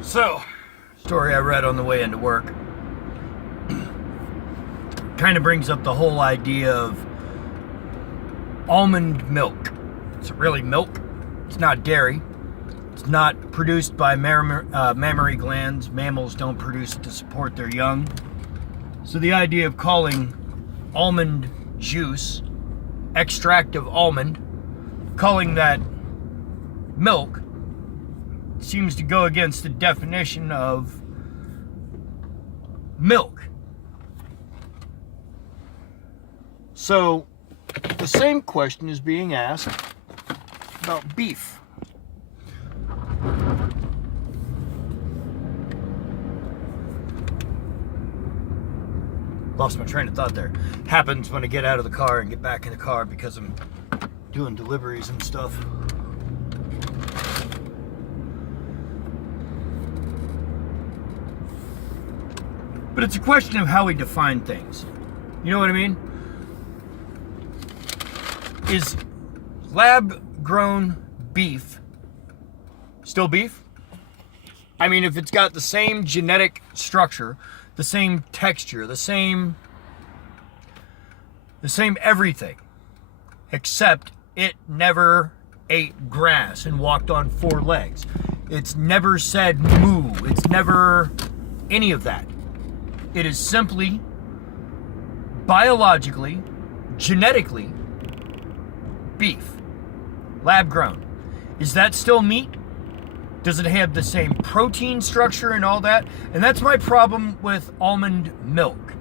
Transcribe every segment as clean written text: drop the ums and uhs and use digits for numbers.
So, story I read on the way into work kind of brings up the whole idea of almond milk. It's really milk. It's not dairy. It's not produced by mammary glands. Mammals don't produce it to support their young. So the idea of calling almond juice, extract of almond, calling that milk seems to go against the definition of milk. So the same question is being asked about beef. Lost my train of thought there. Happens when I get out of the car and get back in the car because I'm doing deliveries and stuff. But it's a question of how we define things. You know what I mean? Is lab-grown beef still beef? I mean, if it's got the same genetic structure, the same texture, the same everything, except it never ate grass and walked on four legs. It's never said moo. It's never any of that. It is simply biologically, genetically beef, lab grown. Is that still meat? Does it have the same protein structure and all that? And that's my problem with almond milk.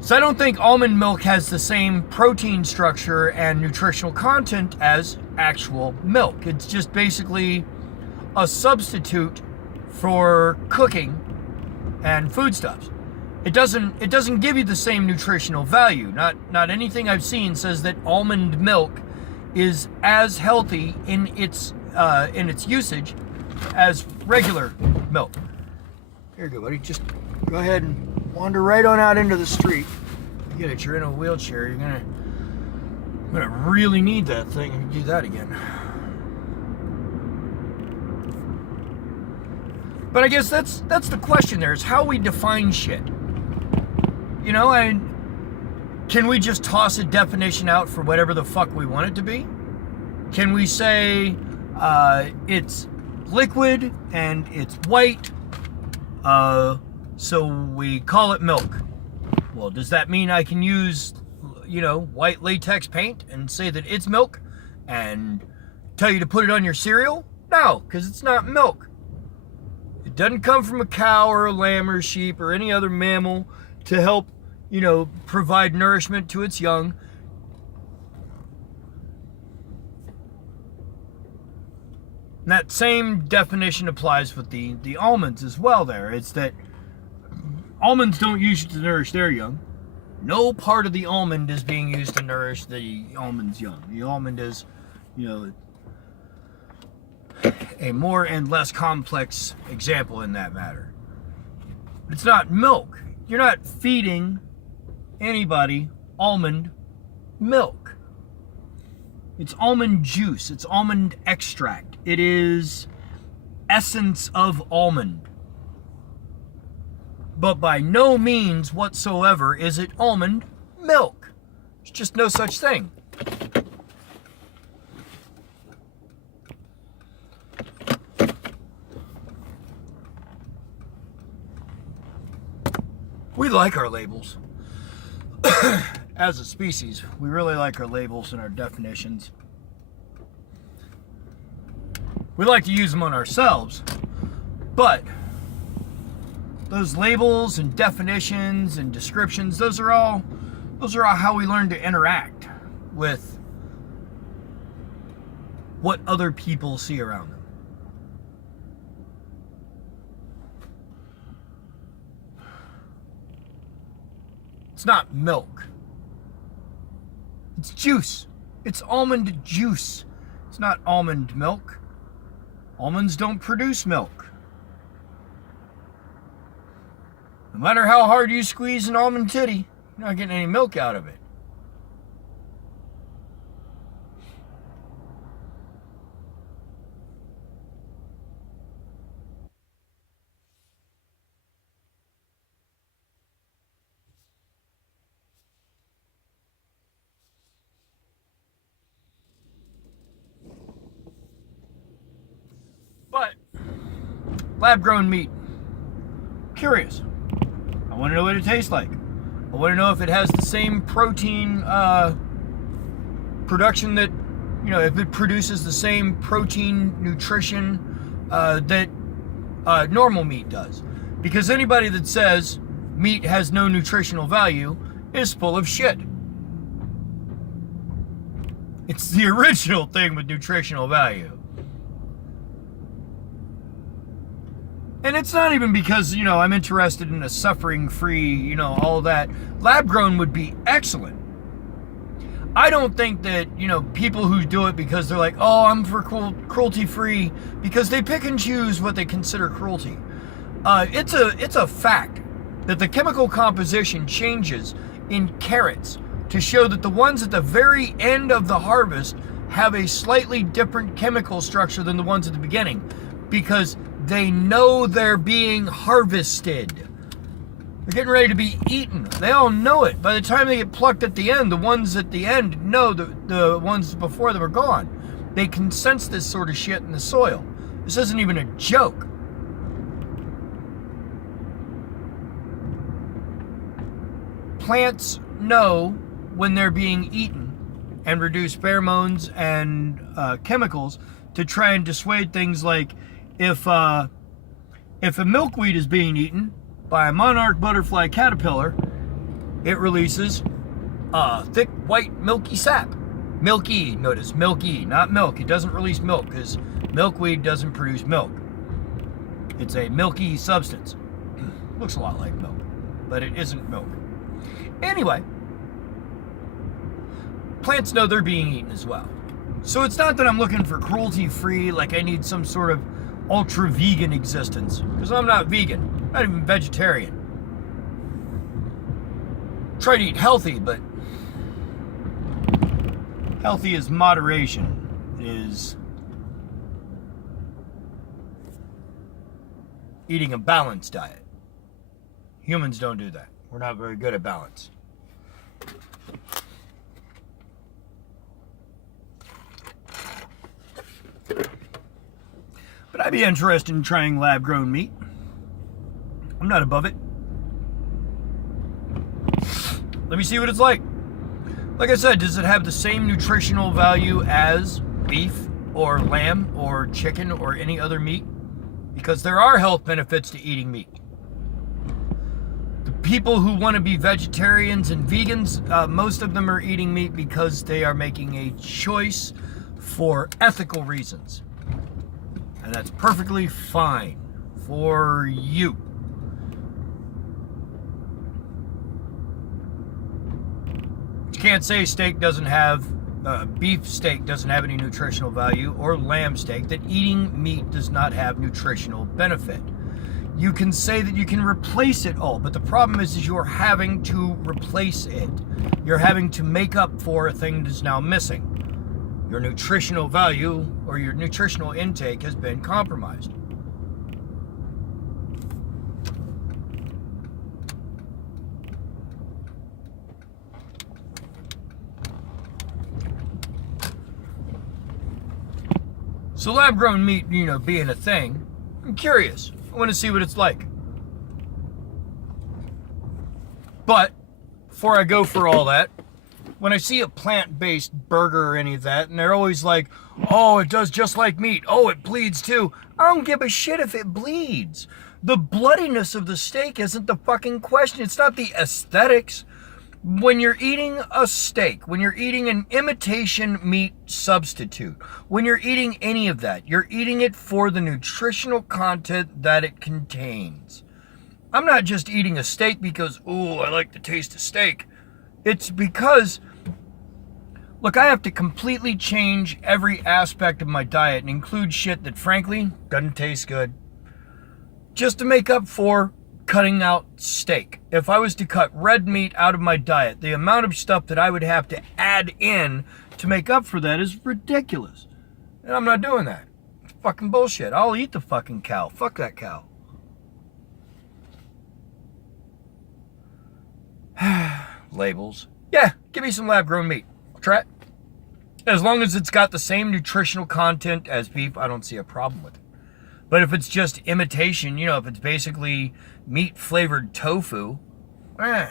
So I don't think almond milk has the same protein structure and nutritional content as actual milk. It's just basically a substitute for cooking and foodstuffs. It doesn't give you the same nutritional value. Not anything I've seen says that almond milk is as healthy in its usage as regular milk. Here you go, buddy. Just go ahead and wander right on out into the street. Get it. You're in a wheelchair. You're gonna really need that thing and do that again. But I guess that's the question there, is how we define shit. You know, can we just toss a definition out for whatever the fuck we want it to be? Can we say it's liquid and it's white, so we call it milk? Well, does that mean I can use, white latex paint and say that it's milk and tell you to put it on your cereal? No, because it's not milk. It doesn't come from a cow or a lamb or a sheep or any other mammal to help, provide nourishment to its young. And that same definition applies with the almonds as well there. It's that almonds don't use it to nourish their young. No part of the almond is being used to nourish the almond's young. The almond is, a more and less complex example in that matter. It's not milk. You're not feeding anybody almond milk. It's almond juice. It's almond extract. It is essence of almond. But by no means whatsoever is it almond milk. There's just no such thing. We like our labels. As a species, we really like our labels and our definitions. We like to use them on ourselves, but those labels and definitions and descriptions, those are all how we learn to interact with what other people see around them. It's not milk. It's juice. It's almond juice. It's not almond milk. Almonds don't produce milk. No matter how hard you squeeze an almond titty, you're not getting any milk out of it. lab-grown meat. Curious. I want to know what it tastes like. I want to know if it has the same protein production that, if it produces the same protein nutrition that normal meat does. Because anybody that says meat has no nutritional value is full of shit. It's the original thing with nutritional value. And it's not even because, I'm interested in a suffering-free, all that. Lab-grown would be excellent. I don't think that, people who do it because they're like, oh, I'm for cruelty-free, because they pick and choose what they consider cruelty. It's a fact that the chemical composition changes in carrots to show that the ones at the very end of the harvest have a slightly different chemical structure than the ones at the beginning, because they know they're being harvested. They're getting ready to be eaten. They all know it. By the time they get plucked at the end, the ones at the end know the ones before them are gone. They can sense this sort of shit in the soil. This isn't even a joke. Plants know when they're being eaten and reduce pheromones and chemicals to try and dissuade things like if a milkweed is being eaten by a monarch butterfly caterpillar, it releases thick white milky sap. Milky, notice, milky, not milk. It doesn't release milk because milkweed doesn't produce milk. It's a milky substance. Looks a lot like milk, but it isn't milk. Anyway, plants know they're being eaten as well. So it's not that I'm looking for cruelty-free, like I need some sort of ultra-vegan existence, because I'm not vegan. I'm not even vegetarian. Try to eat healthy, but healthy is moderation. It is eating a balanced diet. Humans don't do that. We're not very good at balance. But I'd be interested in trying lab-grown meat. I'm not above it. Let me see what it's like. Like I said, does it have the same nutritional value as beef or lamb or chicken or any other meat? Because there are health benefits to eating meat. The people who want to be vegetarians and vegans, most of them are eating meat because they are making a choice for ethical reasons. And that's perfectly fine for you. You can't say steak doesn't have, beef steak doesn't have any nutritional value, or lamb steak, that eating meat does not have nutritional benefit. You can say that you can replace it all, but the problem is you're having to replace it. You're having to make up for a thing that's now missing. Your nutritional value or your nutritional intake has been compromised. So lab-grown meat, being a thing, I'm curious. I want to see what it's like. But before I go for all that, when I see a plant-based burger or any of that, and they're always like, oh, it does just like meat. Oh, it bleeds too. I don't give a shit if it bleeds. The bloodiness of the steak isn't the fucking question. It's not the aesthetics. When you're eating a steak, when you're eating an imitation meat substitute, when you're eating any of that, you're eating it for the nutritional content that it contains. I'm not just eating a steak because, ooh, I like the taste of steak. It's because, look, I have to completely change every aspect of my diet and include shit that, frankly, doesn't taste good, just to make up for cutting out steak. If I was to cut red meat out of my diet, the amount of stuff that I would have to add in to make up for that is ridiculous. And I'm not doing that. It's fucking bullshit. I'll eat the fucking cow. Fuck that cow. Labels. Yeah, give me some lab-grown meat. I'll try it. As long as it's got the same nutritional content as beef, I don't see a problem with it. But if it's just imitation, you know, if it's basically meat flavored tofu, how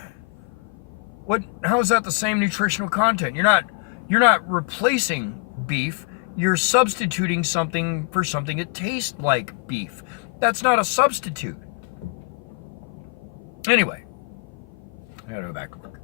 is that the same nutritional content? You're not replacing beef, you're substituting something for something that tastes like beef. That's not a substitute. Anyway, I gotta go back to work.